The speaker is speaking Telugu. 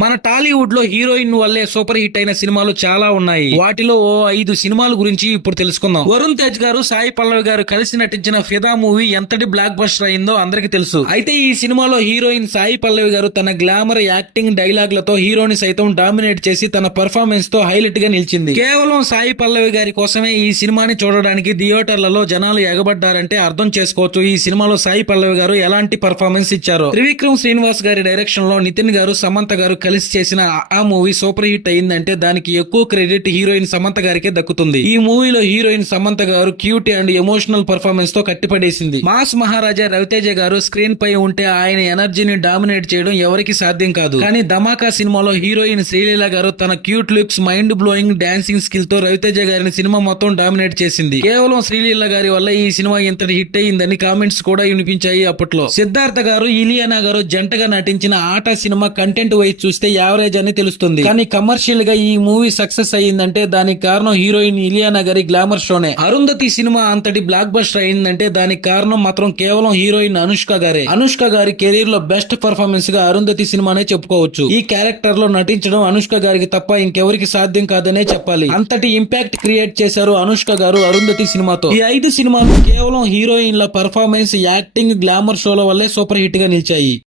మన టాలీవుడ్ లో హీరోయిన్ వల్లే సూపర్ హిట్ అయిన సినిమాలు చాలా ఉన్నాయి. వాటిలో ఓ 5 సినిమాల గురించి ఇప్పుడు తెలుసుకుందాం. వరుణ్ తేజ్ గారు, సాయి పల్లవి గారు కలిసి నటించిన ఫిదా మూవీ ఎంతటి బ్లాక్ బస్టర్ అయిందో అందరికి తెలుసు. అయితే ఈ సినిమాలో హీరోయిన్ సాయి పల్లవి గారు తన గ్లామర్, యాక్టింగ్, డైలాగ్లతో హీరోని సైతం డామినేట్ చేసి తన పర్ఫార్మెన్స్ తో హైలైట్ గా నిలిచింది. కేవలం సాయి పల్లవి గారి కోసమే ఈ సినిమాని చూడడానికి థియేటర్లలో జనాలు ఎగబడ్డారంటే అర్థం చేసుకోవచ్చు ఈ సినిమాలో సాయి పల్లవి గారు ఎలాంటి పర్ఫార్మెన్స్ ఇచ్చారో. త్రివిక్రమ్ శ్రీనివాస్ గారి డైరెక్షన్ లో నితిన్ గారు, సమంత గారు కలిసి చేసిన ఆ మూవీ సూపర్ హిట్ అయిందంటే దానికి ఎక్కువ క్రెడిట్ హీరోయిన్ సమంత గారికే దక్కుతుంది. ఈ మూవీలో హీరోయిన్ సమంత గారు క్యూట్ అండ్ ఎమోషనల్ పర్ఫార్మెన్స్ తో కట్టిపడేసింది. మాస్ మహారాజా రవితేజ గారు స్క్రీన్ పై ఉంటే ఆయన ఎనర్జీని డామినేట్ చేయడం ఎవరికి సాధ్యం కాదు. కానీ ధమాకా సినిమాలో హీరోయిన్ శ్రీలీల గారు తన cute looks, mind blowing dancing skill తో రవితేజ గారిని సినిమా మొత్తం డామినేట్ చేసింది. కేవలం శ్రీలీల గారి వల్ల ఈ సినిమా ఇంతటి హిట్ అయిందని కామెంట్స్ కూడా వినిపించాయి అప్పట్లో. సిద్ధార్థ గారు, ఇలియానా గారు జంటగా నటించిన ఆట సినిమా కంటెంట్ వైజ్ చూస్తే యావరేజ్ అని తెలుస్తుంది. కానీ కమర్షియల్ గా ఈ మూవీ సక్సెస్ అయ్యిందంటే దానికి కారణం హీరోయిన్ ఇలియానా గారి గ్లామర్ షోనే. అరుంధతి సినిమా అంతటి బ్లాక్ బస్టర్ అయిందంటే దానికి కారణం మాత్రం కేవలం హీరోయిన్ అనుష్క గారే. అనుష్క గారి కెరీర్ లో బెస్ట్ పర్ఫార్మెన్స్ గా అరుంధతి సినిమానే చెప్పుకోవచ్చు. ఈ క్యారెక్టర్ లో నటించడం అనుష్క గారికి తప్ప ఇంకెవరికి సాధ్యం కాదనే చెప్పాలి. అంతటి ఇంపాక్ట్ క్రియేట్ చేశారు అనుష్క గారు అరుంధతి సినిమాతో. ఈ 5 సినిమాలు కేవలం హీరోయిన్ల పర్ఫార్మెన్స్, యాక్టింగ్, గ్లామర్ షోల వల్లే సూపర్ హిట్ గా నిలిచాయి.